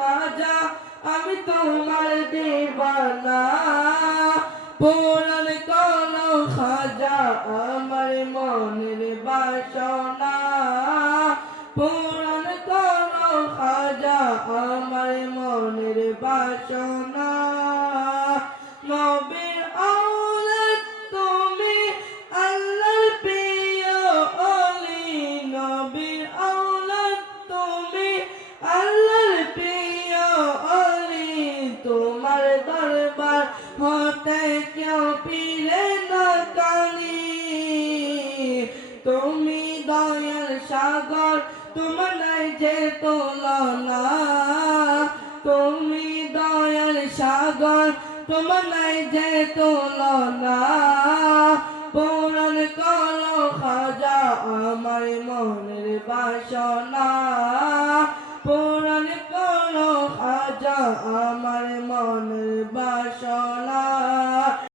খাজা আমি তোমার দিওয়ানা পূরণ করো খাজা আমার মনের বাসনা পূরণ করো খাজা আমার মনের বাসনা নবীর আওলাদ তুমি আল্লাহর প্রিয় ওলি নবীর আওলাদ তুমি আল্লাহর প্রিয় ওলি তোমার দরবার হতে কেউ ফিরে না কালি তুমি দয়ার সাগর তোমার নাই যে তুলনা তুমি দয়ার সাগর তোমার নাই যে তুলনা পূরণ করো খাজা আমার মনের বাসনা পূরণ করো খাজা আমার মনের বাসনা